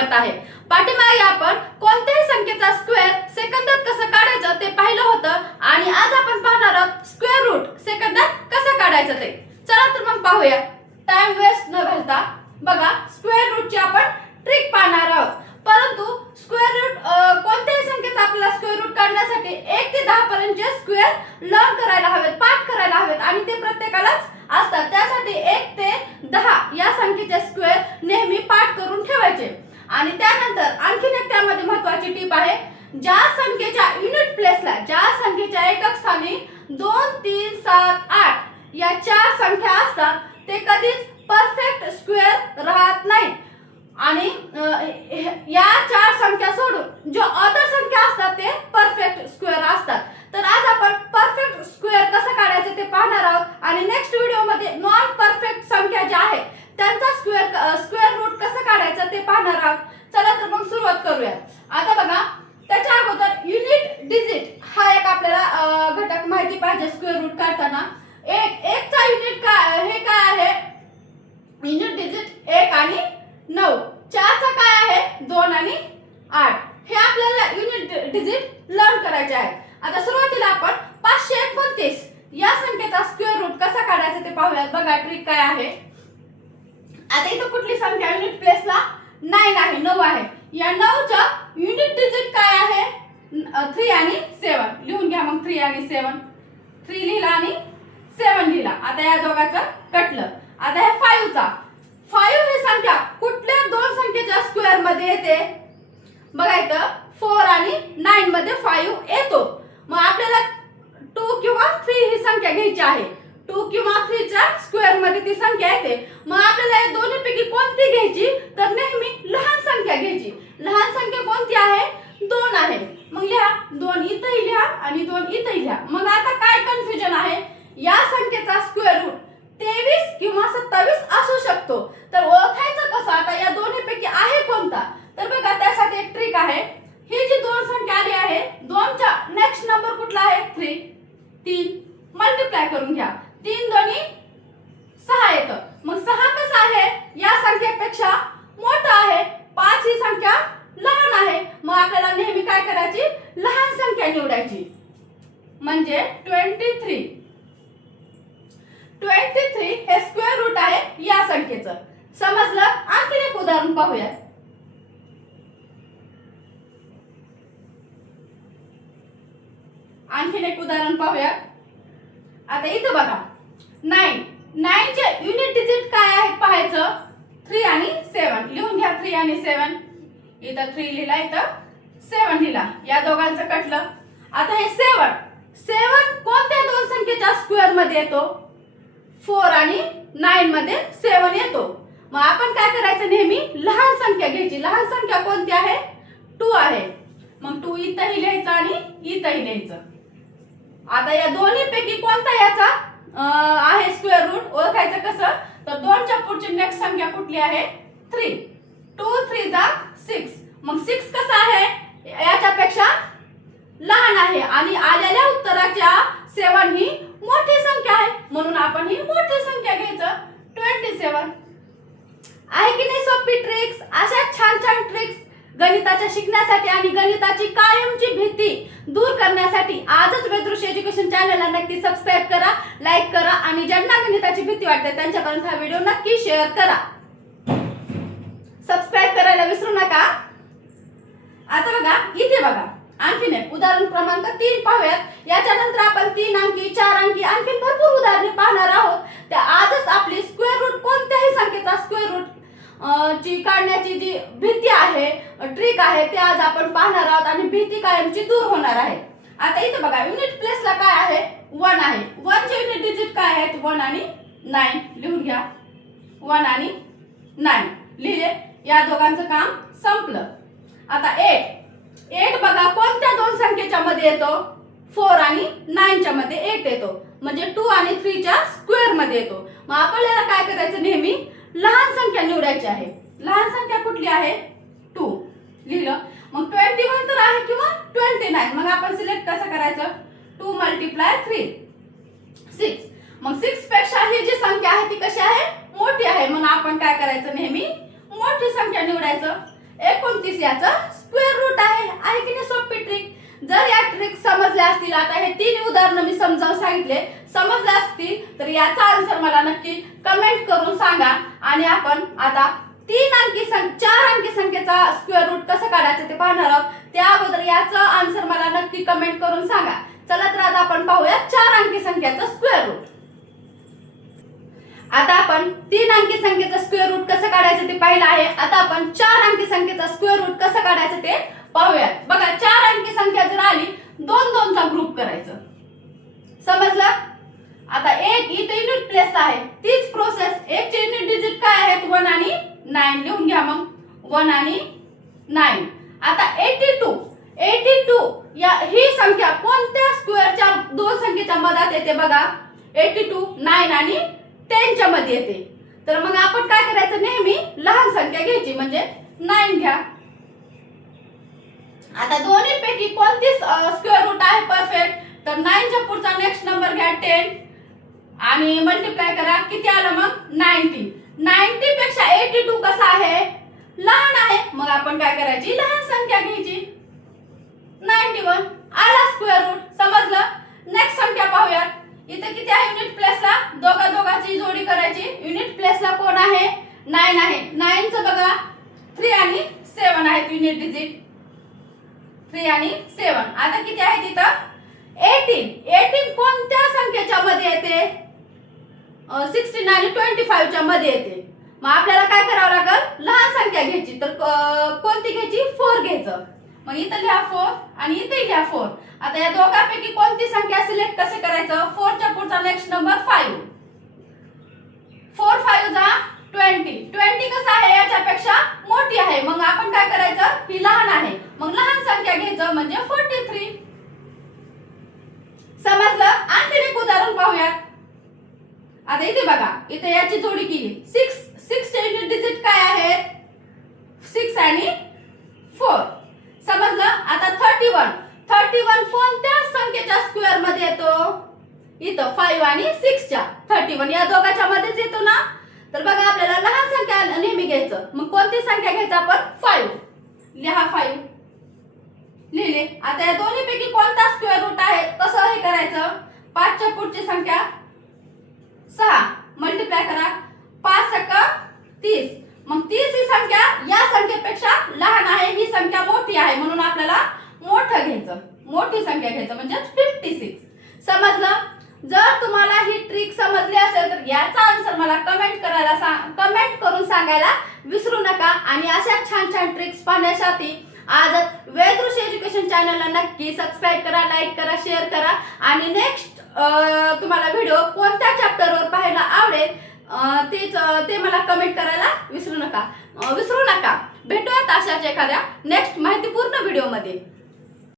स्वागत आहे। पाठीमागे आपण कोणत्याही संख्येचा स्क्वेअर सेकंदात कसं काढायचं ते पाहिलं होतं आणि आज आपण पाहणार आहोत स्क्वेअर रूट सेकंदात कसं काढायचं ते। चला तर मग पाहूया टाइम वेस्ट न घालता। बघा स्क्वेअर रूटची आपण ट्रिक पाहणार आहोत, परंतु स्क्वेअर रूट कोणत्याही संख्येचा आपल्याला स्क्वेअर रूट काढण्यासाठी 1 ते 10 पर्यंतचे स्क्वेअर लर्न करायला हवेत, पाठ करायला हवेत आणि ते प्रत्येकालाच असतात। त्यासाठी 1 ते 10 या संख्येचे स्क्वेअर नेहमी पाठ करून ठेवायचे। आणि त्यानंतर आणखीन एक त्यामध्ये महत्त्वाची टिप आहे, ज्या संख्येच्या युनिट प्लेसला, ज्या संख्येच्या एकक स्थानी 2 3 7 8 या 4 संख्या असतात ते कधीच परफेक्ट स्क्वेअर राहत नाही। आणि या 4 संख्या सोडून जो अदर संख्या असतात ते परफेक्ट स्क्वेअर असतात। तर आज आपण परफेक्ट स्क्वेअर कसं काढायचं ते पाहणार आहोत आणि नेक्स्ट व्हिडिओ मध्ये नॉन परफेक्ट संख्या ज्या आहेत त्यांचा स्क्वेअर रूट कसं काढायचं ते पाहणार आहोत। चला तर मग सुरुवात करूया। आता बघा त्याच्या अगोदर युनिट डिजिट हा एक आपल्याला घटक माहिती पाहिजे स्क्वेअर रूट काढताना। एक चा युनिट काय हे काय आहे, युनिट डिजिट 1 आणि 9, 4 चा काय आहे 2 आणि 8, हे आपल्याला युनिट डिजिट लर्न करायचे आहे। आता सुरुवातीला आपण 529 या संख्येचा स्क्वेअर रूट कसा काढायचा ते पाहूया। बघा ट्रिक काय आहे। आता इथं कुठली संख्या युनिट प्लेसला 9 आहे, 9 आहे। या 9 चा युनिट डिजिट काय आहे 3 आणि 7, लिहून घ्या मग 3 आणि 7, 3 लिहिला आणि 7 लिहिला। आता या दोघांचं कटलं। आता हे 5 चा 5 ही संख्या कुठल्या दोन संख्येच्या स्क्वेअर मध्ये येते, बघा इथं 4 आणि 9 मध्ये 5 येतो। मग आपल्याला 2 किंवा 3 ही संख्या घ्यायची आहे। 2 किंवा 3 च्या स्क्वेअर मध्ये ती संख्या येते। मग आपल्याला या दोन्हीपैकी कोणती घ्यायची, तर नेहमी लहान संख्या घ्यायची। लहान संख्या कोणती आहे 2 आहे। मग लिहा 2 इथंही लिहा आणि 2 इथंही लिहा। मग आता काय कन्फ्युजन आहे, या संख्येचा स्क्वेअर रूट 23 किंवा 27 असू शकतो। तर ओळखायचं कसं आता या दोन्हीपैकी आहे कोणता, तर बघा त्यासाठी एक ट्रिक आहे। ही जी दोन संख्या आली आहे 2 चा नेक्स्ट नंबर कुठला आहे 3 मल्टिप्लाय करून घ्या। 3 दोन्ही 6 येतं। मग 6 कसं आहे या संख्येपेक्षा मोठा आहे, 5 ही संख्या लहान आहे। मग आपल्याला नेहमी काय करायची, लहान संख्या निवडायची। म्हणजे 23 हे स्क्वेअर रूट आहे या संख्येचं। समजलं? आणखी एक उदाहरण पाहूया। आणखीन एक उदाहरण पाहूया। आता इथं बघा 9 चे युनिट डिजिट काय आहे पाहायचं, 3 आणि 7, लिहून घ्या 3 आणि 7, इथं 3 लिहिला इथं 7 लिहिला। या दोघांचं कटलं। आता हे 7 कोणत्या दोन संख्येच्या स्क्वेअर मध्ये येतो, 4 आणि 9 मध्ये 7 येतो। मग आपण काय करायचं, नेहमी लहान संख्या घ्यायची। लहान संख्या कोणती आहे 2 आहे। मग 2 इथंही लिहायचं आणि इथंही लिहायचं। आता या दोन्हीपैकी कोणता याचा आहे स्क्वेअर रूट, ओळखायचं कसं, तर 2 च्या पुढची नेक्स्ट संख्या कुठली आहे 3, 2 3 जा 6। मग 6 कसं आहे याच्यापेक्षा लहान आहे आणि आलेल्या उत्तराच्या 7 ही मोठी संख्या आहे, म्हणून आपण ही मोठी संख्या घ्यायचं 27। आहे की नाही सोपी ट्रिक्स? अशा छान छान ट्रिक्स गणिताच्या शिकण्यासाठी आणि गणिताची कायमची भीती दूर करण्यासाठी आजच वेदृश्य एज्युकेशन चॅनलला नक्की सबस्क्राइब करा, लाईक करा आणि ज्यांना गणिताची भीती वाटते त्यांच्यापर्यंत हा व्हिडिओ नक्की शेअर करा। सबस्क्राइब करायला विसरू नका। आता बघा इथे बघा आणखीन एक उदाहरण क्रमांक 3 पाहूयात। याच्यानंतर आपण 3 अंकी 4 अंकी आणखीन भरपूर उदाहरणे पाहणार आहोत। त्या आजच आपली स्क्वेअर रूट कोणत्याही संख्येचा स्क्वेअर रूट ची काढण्याची जी भीती आहे, ट्रिक आहे, ते आज आपण पाहणार आहोत आणि भीती कायमची दूर होणार आहे। आता इथे बघा युनिट प्लेसला काय आहे 1 आहे। 1 चे युनिट डिजिट काय आहेत 1 आणि 9, लिहून घ्या 1 आणि 9 लिहिले। या दोघांचं काम संपलं। आता 8 बघा कोणत्या दोन संख्येच्या मध्ये येतो, 4 आणि 9 च्या मध्ये 8 येतो, म्हणजे 2 आणि 3 च्या स्क्वेअर मध्ये येतो। मग आपल्याला काय करायचं, नेहमी लहान संख्या निवडायची आहे। लहान संख्या कुठली आहे 2 लिहिलं। मग 21 तर आहे किंवा 29, मग आपण सिलेक्ट कसं करायचं, 2 मल्टिप्लाय 3 6। मग 6 पेक्षा ही जी संख्या आहे ती कशी आहे मोठी आहे, म्हणून आपण काय करायचं, नेहमी मोठी संख्या निवडायचं। 29 याचं स्क्वेअर रूट आहे की नाही सोपी ट्रिक. जर या ट्रिक समजल्या असतील, आता हे 3 उदाहरणं मी समजावून सांगितले, समजले असतील तर याचा आन्सर मला नक्की कमेंट करून सांगा. आणि आपण आता 4 अंकी संख्येचा स्क्वेअर रूट कसं काढायचं ते पाहणार आहोत. त्या अगोदर याचं आन्सर मला नक्की कमेंट करून सांगा. चला तर आता आपण पाहूया 4 अंकी संख्येचा स्क्वेअर रूट. आता आपण 3 अंकी संख्येचा स्क्वेअर रूट कसं काढायचं ते पाहिलं आहे. आता आपण 4 अंकी संख्येचा स्क्वेअर रूट कसं काढायचं ते पाहूयात. बघा 4 अंकी संख्या जर आली 2 चा ग्रुप करायचं. समजलं. आता एक इथे युनिट प्लेस आहे, तीच प्रोसेस. एक चे युनिट डिजिट काय आहेत 1 आणि 9 लिहून घ्या. मग 1 आणि 9. आता 82 या ही संख्या कोणत्या स्क्वेअरच्या 2 संख्येच्या मधात येते बघा. 82 9 आणि 10 च्या मध्ये येते. तर मग आपण काय करायचं, नेहमी लहान संख्या घ्यायची म्हणजे 9 घ्या. आता दोन्ही पैकी कोणती स्क्वेअर रूट आहे परफेक्ट, तर 9 च्या पुढचा नेक्स्ट नंबर घ्या 10 आणि मल्टिप्लाय करा. किती आलं मग 90. 90 पेक्षा 82 कसा आहे, लहान आहे. मग आपण काय करायची, लहान संख्या घ्यायची 91. आला स्क्वेअर रूट. समजलं. नेक्स्ट संख्या पाहूया. इथे किती आहे युनिट प्लेसला, दोघांची जोडी करायची. युनिट प्लेसला कोण आहे 9 आहे. 9 चं बघा 3 आणि 7 आहेत युनिट डिजिट. 3 आणि 7. आता किती आहे तिथं 18 कोणत्या संख्येच्या मध्ये येते, 16 आणि 25 च्या मध्ये येते. मग आपल्याला काय करावं लागेल, लहान संख्या घ्यायची. तर कोणती घ्यायची, 4 घ्यायचं. मग इथं लिहा 4 आणि इथे लिहा 4. आता या दोघांपैकी कोणती संख्या सिलेक्ट कसे करायचं, 4 च्या पुढचा नेक्स्ट नंबर 5. 4 5 जा 20 कसं आहे, याच्यापेक्षा मोठी आहे. मग आपण काय करायचं, ही लहान आहे. मग लहान संख्या घ्यायचं म्हणजे 43. समजलं. आणखी एक उदाहरण पाहूयात. आता इथे बघा, इथे याची जोडी केली. 6 चे युनिट डिजिट काय आहेत, 6 आणि 4. समजलं. आता 31 कोणत्या संख्येच्या स्क्वेअर मध्ये येतो, इथं 5 आणि 6 च्या. 31 या दोघांच्या मध्येच येतो ना. तर बघा आपल्याला लहान संख्या नेहमी घ्यायचं. मग कोणती संख्या घ्यायचं आपण, 5. लिहा 5 लिहिले. आता या दोन्ही पैकी कोणता स्क्वेअर रूट आहे, कसं हे करायचं, 5 च्या पुढची संख्या 6 मल्टिप्लाय करा. 5 × 30. मग 30 ही संख्या या संख्येपेक्षा लहान आहे, ही संख्या मोठी आहे. म्हणून आपल्याला मोठं घ्यायचं, मोठी संख्या घ्यायचं म्हणजे 56. समजलं. जर तुम्हाला ही ट्रिक समजली असेल तर याचा आन्सर मला कमेंट करून सांगायला विसरू नका. आणि अशा छान छान ट्रिक्स पाहण्यासाठी आजच वेदऋषी एज्युकेशन चॅनलला नक्की सबस्क्राईब करा, लाईक करा, शेअर करा. आणि नेक्स्ट तुम्हाला व्हिडिओ कोणत्या चॅप्टरवर पाहायला आवडेल ते मला कमेंट करायला विसरू नका. भेटूयात अशाच एखाद्या नेक्स्ट माहितीपूर्ण व्हिडिओमध्ये.